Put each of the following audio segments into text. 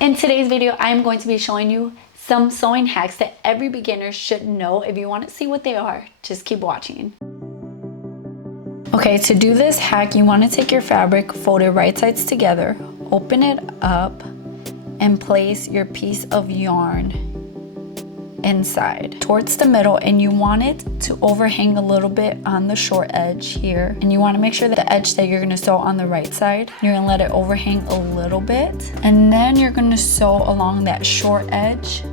In today's video, I'm going to be showing you some sewing hacks that every beginner should know. If you want to see what they are, just keep watching. Okay, to do this hack, you want to take your fabric, fold it right sides together, open it up, and place your piece of yarn inside towards the middle, and you want it to overhang a little bit on the short edge here, and you want to make sure that the edge that you're going to sew on the right side, you're going to let it overhang a little bit, and then you're going to sew along that short edge,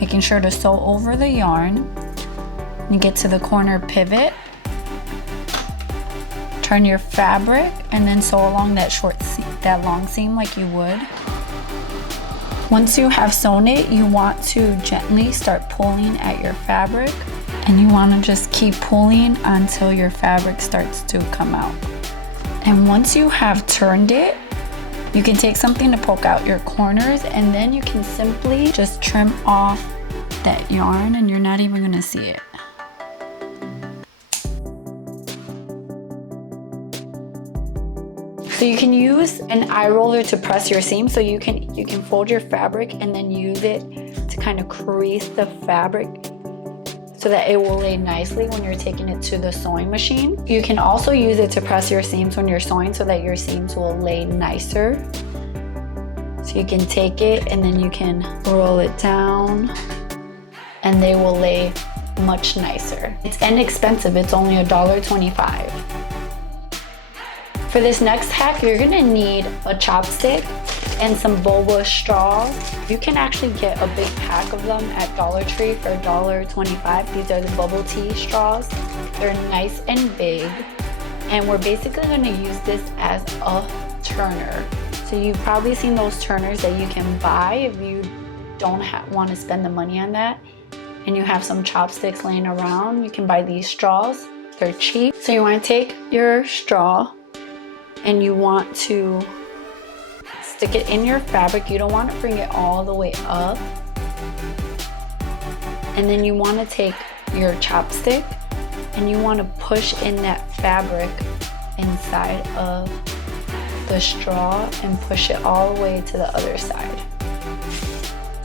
making sure to sew over the yarn. You get to the corner pivot, turn your fabric, and then sew along that that long seam like you would. Once you have sewn it, you want to gently start pulling at your fabric, and you want to just keep pulling until your fabric starts to come out. And once you have turned it, you can take something to poke out your corners, and then you can simply just trim off that yarn, and you're not even going to see it. So you can use an eye roller to press your seam, so you can fold your fabric and then use it to kind of crease the fabric so that it will lay nicely when you're taking it to the sewing machine. You can also use it to press your seams when you're sewing so that your seams will lay nicer. So you can take it and then you can roll it down and they will lay much nicer. It's inexpensive, it's only $1.25. For this next hack, you're gonna need a chopstick and some boba straws. You can actually get a big pack of them at Dollar Tree for $1.25. These are the bubble tea straws. They're nice and big. And we're basically gonna use this as a turner. So you've probably seen those turners that you can buy if you don't want to spend the money on that. And you have some chopsticks laying around, you can buy these straws. They're cheap. So you wanna take your straw, and you want to stick it in your fabric. You don't want to bring it all the way up. And then you want to take your chopstick and you want to push in that fabric inside of the straw and push it all the way to the other side.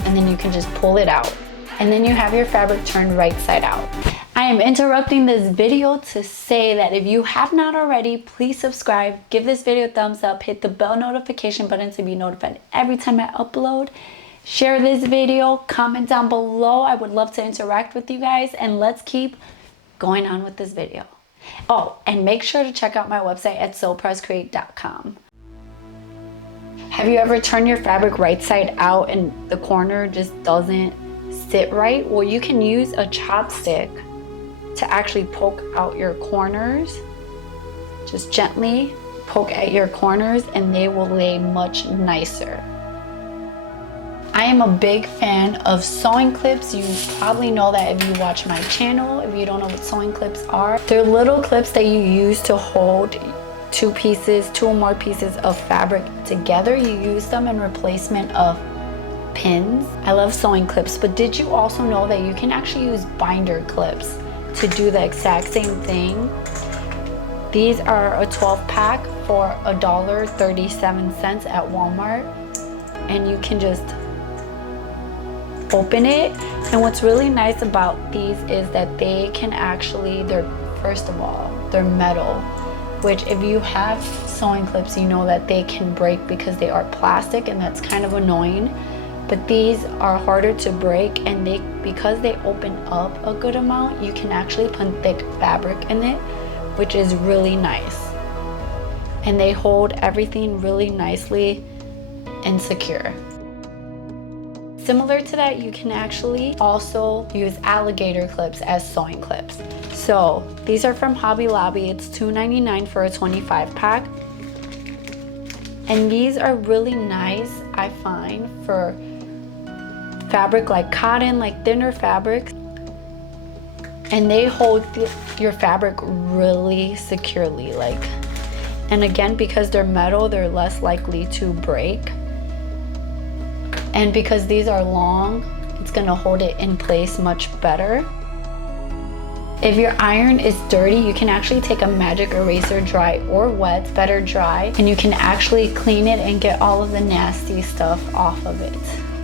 And then you can just pull it out. And then you have your fabric turned right side out. I am interrupting this video to say that if you have not already, please subscribe, give this video a thumbs up, hit the bell notification button to be notified every time I upload. Share this video, comment down below. I would love to interact with you guys, and let's keep going on with this video. Oh, and make sure to check out my website at sewpresscreate.com. Have you ever turned your fabric right side out and the corner just doesn't sit right? Well, you can use a chopstick to actually poke out your corners. Just gently poke at your corners and they will lay much nicer. I am a big fan of sewing clips. You probably know that if you watch my channel. If you don't know what sewing clips are, they're little clips that you use to hold two or more pieces of fabric together. You use them in replacement of pins. I love sewing clips, but did you also know that you can actually use binder clips to do the exact same thing? These are a 12 pack for $1.37 at Walmart, and you can just open it. And what's really nice about these is that they can actually, first of all, they're metal, which if you have sewing clips, you know that they can break because they are plastic, and that's kind of annoying. But these are harder to break, and because they open up a good amount, you can actually put thick fabric in it, which is really nice. And they hold everything really nicely and secure. Similar to that, you can actually also use alligator clips as sewing clips. So these are from Hobby Lobby. It's $2.99 for a 25 pack. And these are really nice, I find, for fabric like cotton, like thinner fabrics, and they hold your fabric really securely. And again, because they're metal, they're less likely to break, and because these are long, it's gonna hold it in place much better. If your iron is dirty, you can actually take a magic eraser, dry or wet, better dry, and you can actually clean it and get all of the nasty stuff off of it.